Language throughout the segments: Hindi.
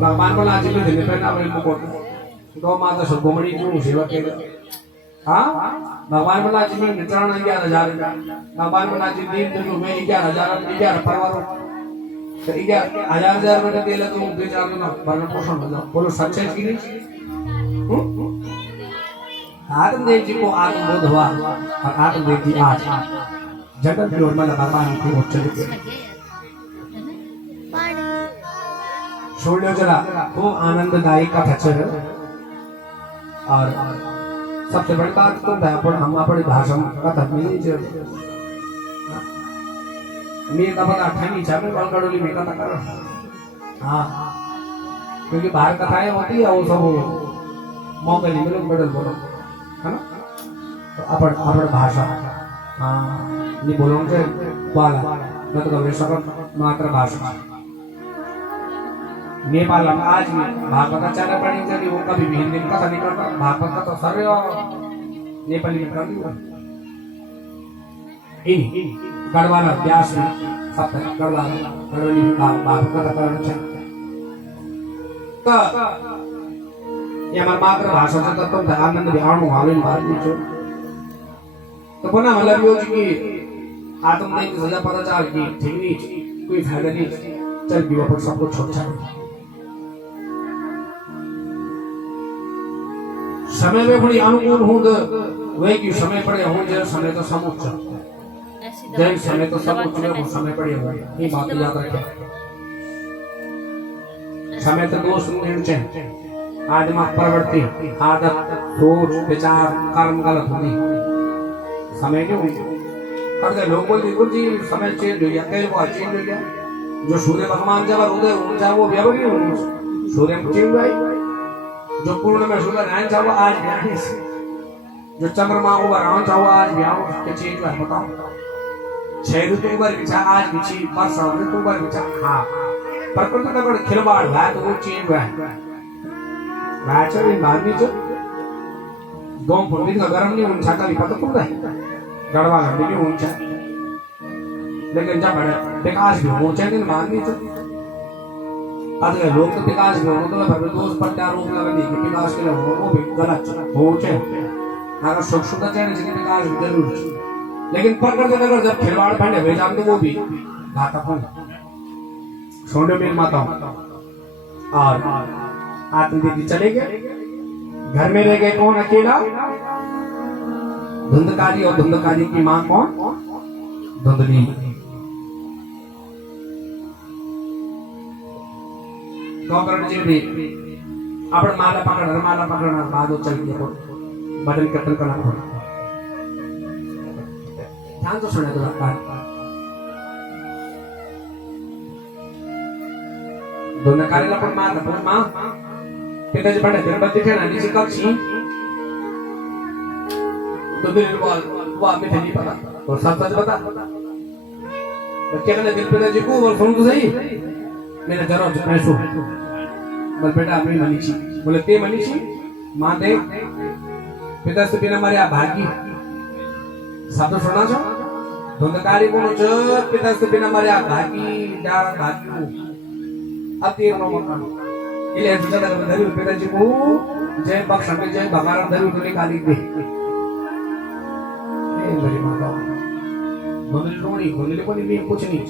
भगवान बोला आज भी दिन पे ना बोले मुको गौ माता सब गोमड़ी क्यों सेवा के हाँ भगवान बोला आज भी मित्रान 11,000 भगवान बोला आज दिन दिन में 11,000 परिवारों तो 11,000 में दे लगे तो 2-4 दिन भरण पोषण हो जाओ बोलो सच्चे की नहीं आत्मदेव जी को आत्मबोध हुआ और आत्मदेव जी आज जगत की ओर में भगवान की ओर चले गए छोड़ो जरा वो आनंददायी का फचर और सबसे बड़ी बात तो अपन हम अपनी भाषा का तकमीली जो मेरे का पता अठानी चाहे बलगड़ोली में कथा करो हाँ क्योंकि बाहर कथाएं होती है वो सब मौके नहीं मिलो बदल बोलो है ना तो अपन भाषा हाँ ये बोलो के वाला न तो कभी सकत मातृभाषा नेपाल में आज भी भागवताचार्य पढ़ी चली वो कभी भी हिंदी में कथा नहीं करता भागवत का तो सर्वे नेपाली में कर दिया इन गढ़वाला व्यास में सब गढ़वाला गढ़वाली भागवत कथा करना चाहिए तो ये हमारी मातृभाषा से तो तुम आनंद विहार हाल इन बात पूछो तो बना मतलब यो जी की आत्मदेव की सजा पता चल की ठीक नहीं कोई फायदा नहीं चल भी पर सब कुछ छोड़ छाड़ समय में बड़ी अनुकूल हूँ वही की समय पड़े हूँ जब समय तो समुच्च जब समय तो समुच्च में वो समय पड़े हुए ये बात याद रखें समय तो दोष निर्णय आदमा प्रवृत्ति आदत सोच विचार कर्म गलत होने समय क्यों अगर लोग बोलते जी समय चेंज हो गया कई बार चेंज हो गया जो सूर्य भगवान जब उदय ऊंचा वो व्यवहार नहीं सूर्य चेंज हुआ जो पूर्ण में सूर्य नारायण चाहो आज भी जो चंद्रमा को रावण चाहो आज भी आओ के चेंज हुआ बताओ 6 ऋतु पर विचार आज भी छी वर्षा ऋतु पर विचार हाँ प्रकृति का कोई खिलवाड़ हुआ तो वो चेंज हुआ है राजा भी मानवी जो गांव पुण्य का गरम नहीं ऊंचा का भी पता पड़ता है गढ़वा गढ़ भी ऊंचा लेकिन जब विकास भी ऊंचे दिन मानवी जो आज लोग तो विकास भी हो तो भर दोस्त पट्टा रोक लगा नहीं कि विकास के लिए वो भी गलत ऊंचे अगर स्वच्छता चाहिए इसके विकास जरूर लेकिन प्रकृति अगर जब खिलवाड़ फंडे भेजा तो वो भी घातक सोने में माता और आत्मदेव चले गए घर में रह गए कौन अकेला धुंधकारी और धुंधकारी की मां कौन धुंधली कौन जी भी अपन माला पकड़ना बाद चल गया बदल कतल करना पड़ा ध्यान तो सुने तो धुंधकारी अपन मां पिताजी बड़े दिन बाद दिखे ना नीचे कक्षी तो दिल वो हमें नहीं पता और सब सच बता बच्चे कहने दिल पिताजी को और सुन तो सही मेरे जरा पैसों बोल बेटा अपनी मनीषी बोले ते मनीषी मां दे पिता से बिना मरे भागी शब्द सुना छो धुंधकारी को जो पिता से बिना मरे भागी डार भागी अति रोमन इले सुजा धरी पिताजी को जय बख्श में जय भगवान धरी तो निकाली दे ए मेरी माता बोले रोनी बोले को नहीं कुछ नहीं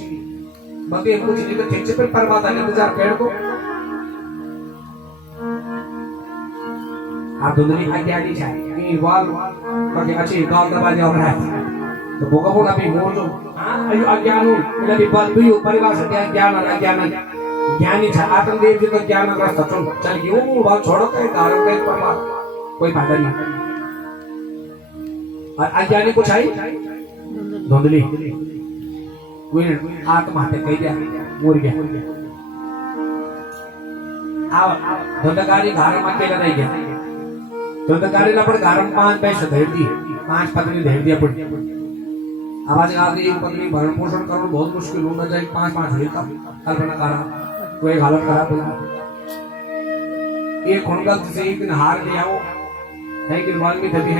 बाकी कुछ नहीं तो ठीक से फिर परमात्मा ने इंतजार कर को आप दुनिया की आज्ञा दी जाए कि वाल बाकी अच्छी गाल दबा दिया होगा तो बोका बोला भी हो जो आयु अज्ञान हो इला भी बात भी परिवार से क्या ज्ञान ज्ञानी था आत्मदेव जी तो ज्ञान का सचन चल गई वो बात छोड़ो के कारण पे परमात्मा कोई फायदा नहीं और अज्ञानी कुछ आई धुंधली आत्मा हटे कही दिया मुर गया धुंधकारी घर में अकेला नहीं गया धुंधकारी ने अपने घर में 5 पैसे धर दिए 5 पत्नी धर दिया पड़ी आवाज आ गई एक पत्नी भरण पोषण करना बहुत मुश्किल होना चाहिए 5 हेलता कल्पना करा कोई हालत खराब हो एक खुनगल से एक दिन हार गया वो है कि वाल में थबी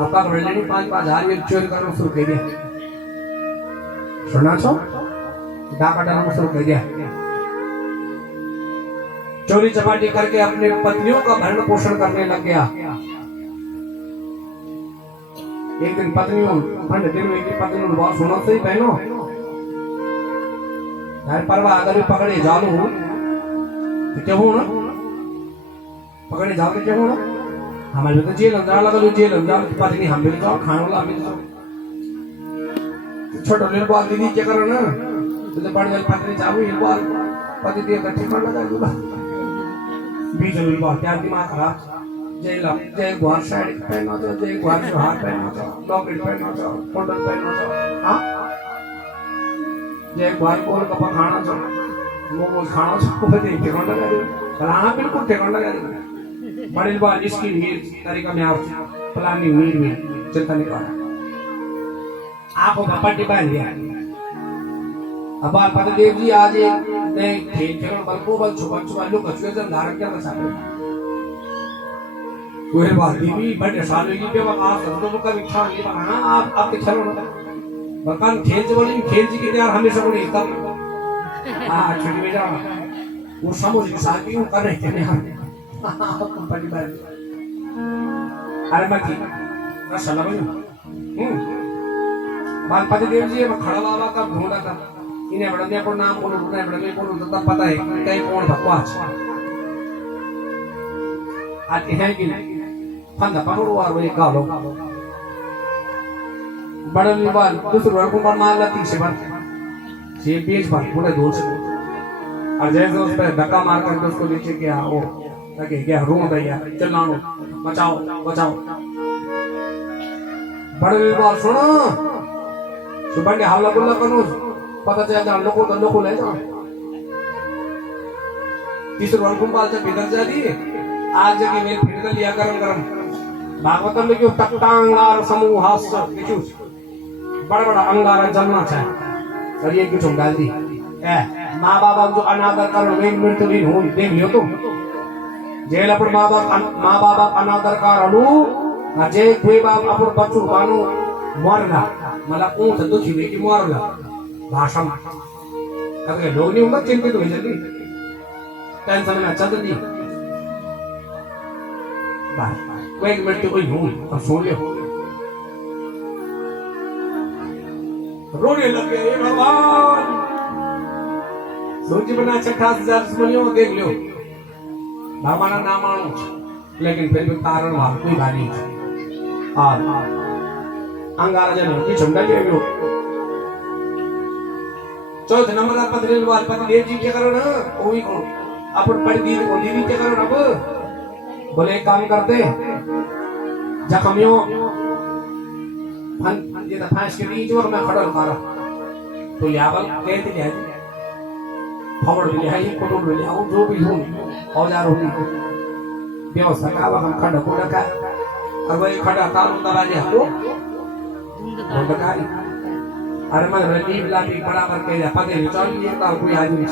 अपा बढ़ने 5 हार में चोर करना शुरू कर दिया सुना छो डाका डालना शुरू कर दिया। चोरी चपाटी करके अपने पत्नियों का भरण पोषण करने लग गया। एक दिन पत्नियों ठंड दिन में पत्नी ने बहुत सुनो से ही पहनो यार परवा अगर भी पकड़े जालू तो क्या हो ना पकड़े जाल के क्या हो ना हमारे तो जेल अंदर लगा लो जेल अंदर पत्नी हम मिल जाओ खाना वाला मिल जाओ छोटा ले बाल दीदी क्या करो ना तो बड़ वाली पत्नी चाहू ये बाल पति दिए कट्ठी कर लगा दूला बीच में बाल क्या दिमाग खराब जय गुआर साड़ी पहना तो जय गुआर हार पहना तो लॉकेट पहना तो कुंडल पहना तो हाँ जय गुआर कोल कपा खाना तो मोमोज खाना तो वो देख के कौन लगा दे कलाना बिल्कुल ठेकाना लगा दे बड़े बाल इसकी तरीका में आप प्लानिंग में चिंता नहीं कर आपको पट्टी बांध दिया। अब पति देव जी आज एक नए खेल खेल बल को बल छुपा छुपा लोग कछुए जन धारण क्या बचा कोई बात भी बड़े सालों की पे वहां सब लोग का इच्छा नहीं बना आप आपके चलो ना बकान खेल से बोली खेल जी के यार हमेशा बोले तब हां छुट्टी में जा वो समझ के साथ ही कर रहे थे यार कंपनी बात अरे मत रसला बनो बाल पति देव जी में खड़ा बाबा का ढूंढा था इन्हें बड़ने को नाम बोलो उन्हें बड़ने को तो तब पता है कि कहीं कौन बकवास आते हैं कि फंदा पकड़ो और वो एक गालो बड़े बाल दूसरे वर्ग को मार लाती से बात ये बीच बात पूरे दूर से और जैसे उस पर धक्का मार कर उसको नीचे किया वो ताकि क्या रूम गया चलना बचाओ बचाओ बड़े बाल सुनो सुबह के हल्ला गुल्ला करो पता चला लोगों ले जाओ तीसरे वर्ग को बाल जब इधर जा दी आज जगह में फिर लिया गरम गरम भागवतम में क्यों तक्तांगार समूहास देखियो बड़ा बड़ा अंगारा जन्मा चाहिए और ये कुछ डाल दी माँ बाबा जो अनादर कर वे मृत्यु दिन हो देख लियो तुम जेल पर माँ बाबा अनादर कर अनु अजय कोई बाप अपन बच्चों बानो मरला मला ऊँट दुखी हुई कि मरला भाषा कभी लोग नहीं उम्र चिंतित हुई जल्दी टेंशन में अच्छा जल्दी कोई मृत्यु कोई हूँ अब सुन लियो रोने लग गए भगवान सोची बना 58,000 सुनियो देख लियो भगवान नाम आनो लेकिन फिर भी कारण वहां कोई बात नहीं और अंगारा जन की झंडा ले गयो चौथे नंबर का पत्र वाल पति देव जी क्या करो ना वो ही करो अपन बड़ी दीदी को दीदी क्या करो ना अब बोले एक काम करते जखमियों फन ये फांस के बीच और मैं खड़ा मारा तो यावल कह दिया खबर भी है ये फोटो भी ले जो भी हो औजार होगी व्यवस्था का हम खड़ा को रखा और वही खड़ा ताल दबा दिया को अरे मैं नींद लाती बराबर के पते चल लिए तो कोई आदमी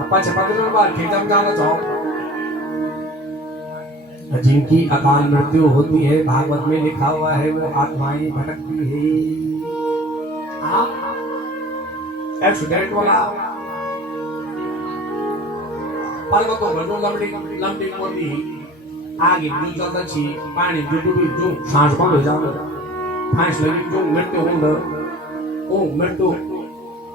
अपा छपा बार खेतम जाना चाहो जिनकी अकाल मृत्यु होती है भागवत में लिखा हुआ है वो आत्माएं भटकती है एक्सीडेंट वाला पर्वतों पर जो लंबी मोटी आगे बीच अच्छी पानी जो सांस बंद हो जाता फांस लगी जो मृत्यु हो मृत्यु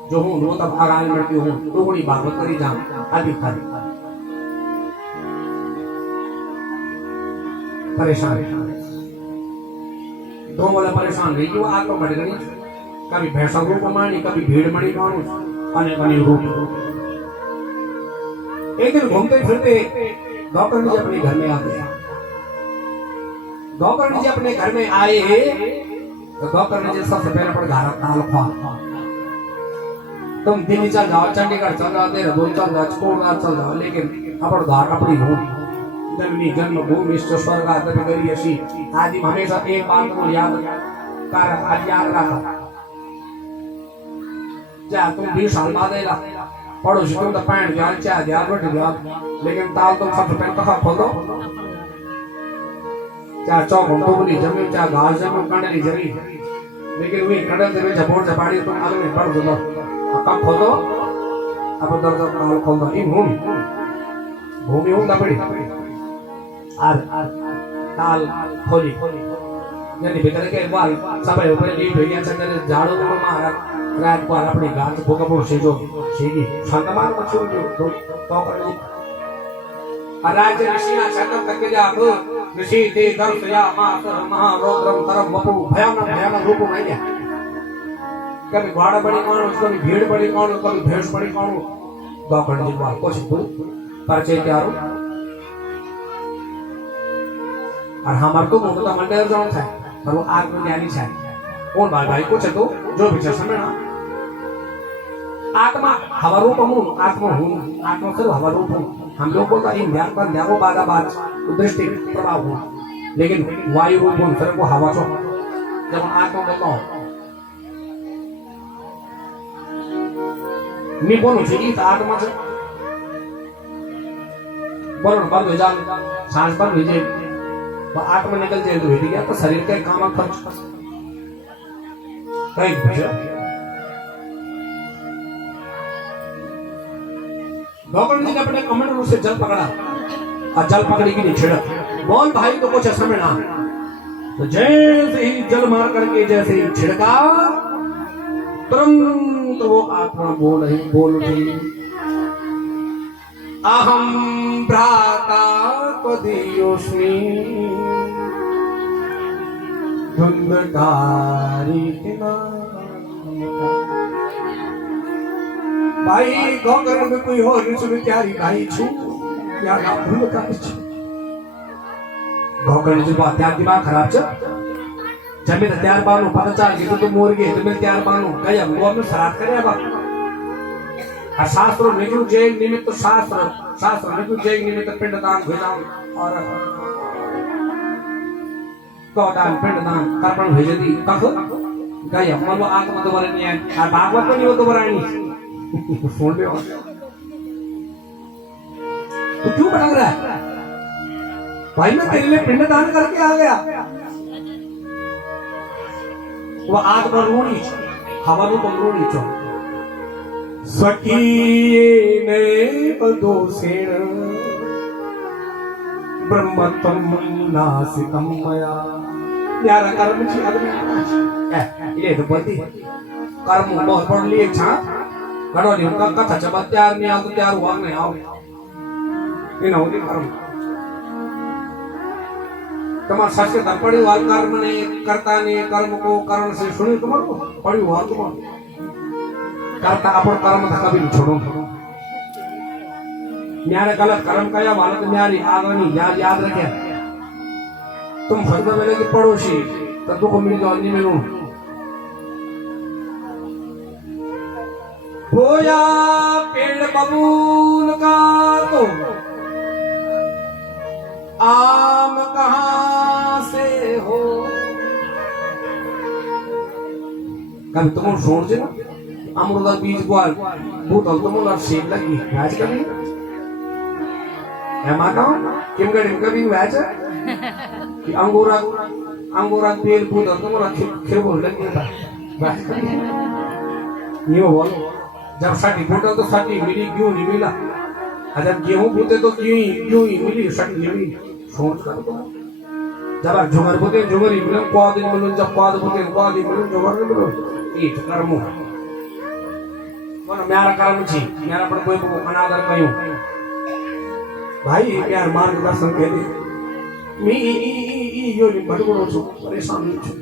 जो हो वो तब अकाल मृत्यु हो टुकड़ी भागवत करी जाम अधिक परेशान दो वाला परेशान रही वो आत्मा बढ़ गई कभी भैंसा रूप मानी कभी भीड़ मणि मानो अनेक अनेक रूप एक दिन घूमते फिरते डॉक्टर जी अपने घर में आ गया डॉक्टर जी अपने घर में आए तो डॉक्टर ने सबसे पहले पर घर ताल खा तुम दिल्ली चल जाओ चंडीगढ़ चल जाओ देहरादून चल जाओ कोलकाता चल जाओ लेकिन अपन घर अपनी भूमि जन्मी जन्मभूमि स्वर्ग आदि करी ऐसी आदि हमेशा एक बात को याद रखा क्या तुम 20 साल बाद आएगा पड़ोसी तुम तो 65,000 4,000 बढ़ गया लेकिन ताल तुम सबसे पहले कहा खोल दो चाहे चौक घंटों बोली जमीन चाहे घास जमीन कंडली जमी लेकिन वही कंडल से झपोड़ झपाड़ी तुम आगे बढ़ दो कब खोल दो अब दर काल खोल दो इन भूमि हूं दबड़ी आर काल खोली यानी भीतर के बाल सब ऊपर ली भेड़िया चंदन झाड़ू को मारा रात को अपनी गांठ भोगा भोग से जो सीधी शांतमान को छोड़ दो तो कर ली राज्य ऋषि ना शतम तक के जा ऋषि दे दर्श या महारौद्रम तरम वपु भयानक रूप में है कभी घोड़ा बड़ी कौन कभी भीड़ बड़ी कौन कभी भैंस बड़ी कौन गौकर्ण जी बाल कुछ तू परिचय त्यारो और हमारे को मुंह तो मंडल जाऊं था पर वो आत्मज्ञानी है कौन भाई कुछ तो जो भी समय ना आत्मा हवा रूप हूँ आत्मा से हवा रूप हूँ हम लोग को इन ध्यान पर ध्यान बाधा बात दृष्टि प्रभाव हुआ लेकिन वायु रूप हूँ फिर को हवा चो जब आत्मा बोलता हूँ मी बोलूँ इस आत्मा से बोलो बंद हो जाए सांस बंद हो जाए आत्मा निकल जाए तो भेट गया तो शरीर का काम खर्च कहीं गौकर्ण जी ने अपने कमंडल से जल पकड़ा और जल पकड़ी की नहीं छिड़क बोल भाई तो कुछ असर में ना तो जैसे ही जल मार करके जैसे ही छिड़का तुरंत वो आत्मा बोल उठी अहम भ्राता त्वदीयोऽस्मि धुंधकारी भाई गौकर्ण में कोई और विचारी भाई छू क्या नाम धुंधकारी छू गौकर्ण जी बात त्याग दिमाग खराब च जब मैं तैयार बानू पता चल गई तो मोर गए तो मैं तैयार बानू गया वो में श्राद्ध करे अब शास्त्र निजु जय निमित्त शास्त्र निजु जय निमित्त पिंडदान भेजाऊं और गौदान पिंडदान तर्पण भेजती तक गया मन वो आत्मा दोबारा नहीं है और भागवत में नहीं वो दोबारा नहीं सुन ले तो क्यों भटक रहा है भाई मैं तेरे लिए पिंडदान करके आ गया वो आत्मा रोनी हवा रूप रोनी चो स्वकीयेन दोषेण ब्रह्मत्वं नासितं मया प्यारा कर्म छी आदमी ये तो बोलती कर्म बहुत पढ़ लिए छा गड़ो नहीं उनका कथा जब तैयार नहीं आओ तो तैयार हुआ नहीं आओ ये ना होती कर्म तुम्हारा सच के पढ़ी हुआ कर्म ने करता ने कर्म को कारण से सुनी तुम्हारे पढ़ी हुआ तुम्हारे करता अपन कर्म था कभी नहीं छोड़ो न्यारे गलत कर्म का या वाला तो न्यारी आगामी याद रखे तुम फर्द मेरे की पड़ोसी तो दुख मिल जाओ नहीं मिलूं होया पेड़ बबूल का तो आम कहां से हो कभी तुम सोच ना अमृता बीज ग्वाल भूतल तुमला सेब लगी आज कभी है मानो किम गड़ी कभी वैच कि अंगूरा पेड़ भूतल तुमला खिर बोल लगी बस ये बोल जब साटी भूतल तो साटी मिली क्यों नहीं मिला जब गेहूं भूते तो क्यों ही मिली साटी मिली सोच कर तो जब झुमर भूते झुमरी मिले क्वाद मिले जब क्वाद भूते क्वाद मिले झुमर मिले ये कर्म मन म्यारा कर्म छी म्यारा पर कोई को अनादर कयो भाई प्यार मार्गदर्शन के दे मी यो नि बडगो छु परेशान छु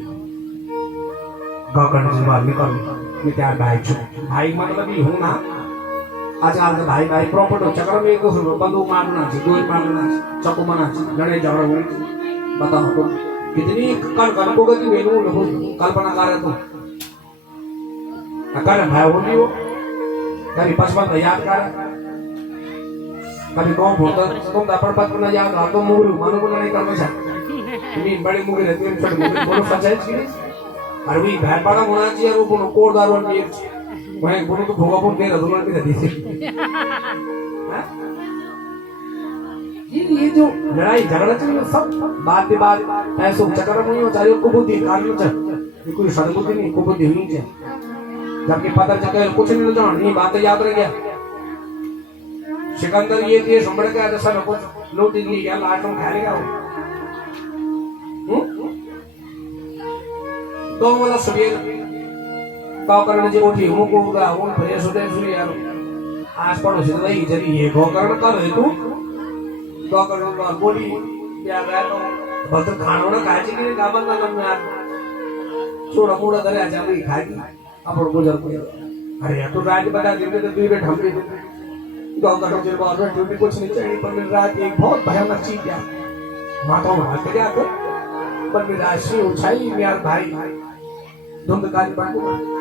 गौकर्ण जी बाल निकल मैं प्यार भाई छु भाई मतलब ही हूं ना आजकल तो भाई प्रॉपर्ट हो चक्र में को बंदूक मारना छी गोली मारना छी चाकू मारना छी लड़ाई झगड़ा हुई बताओ तो कितनी कल्पना को गति वेलू कल्पना कर तू अगर भाई होली हो कभी पशुपत याद कर कभी कौन बोलता तुम दापड़ पत ना याद रहा तो मुगरू मानो बोला नहीं करना चाहिए तुम्हें बड़ी मुगरी रहती है छोटी मुगरी बोलो सच्चाई की और भी भैर बड़ा होना चाहिए वो बोलो कोड दारुण भी वहीं बोलो तो भोगा बोल दे रहा भी रहती है ये जो लड़ाई झगड़ा चल सब बात पे बात ऐसे चक्कर में हो चाहे को बुद्धि कारण चाहिए कोई सदबुद्धि नहीं को बुद्धि नहीं चाहिए जबकि पता चल कुछ नहीं जान नहीं बात याद रह गया सिकंदर ये थे सुमड़ के आते सब कुछ लूट ली गया लास्ट में खा लेगा तो वाला सुबह गोकर्ण जी उठी मुको का उन भरे सुदे सुनी यार आस पड़ोस से वही जरी ये गोकर्ण कर है तू गोकर्ण का बोली क्या गया तो बस खानो ना खाए कि गाबन ना लम्बा छोड़ा मोड़ा करे आजा वही खाएगी अपन गुजर को अरे यार तू राज बता देते तो तू बैठ हम गोकर्ण जी बात में ड्यूटी कुछ नहीं चाहिए पर मेरी रात एक बहुत भयानक चीज है माता में हाथ गया तो पर मेरी राशि उछाई मेरा भाई धुंध काली बात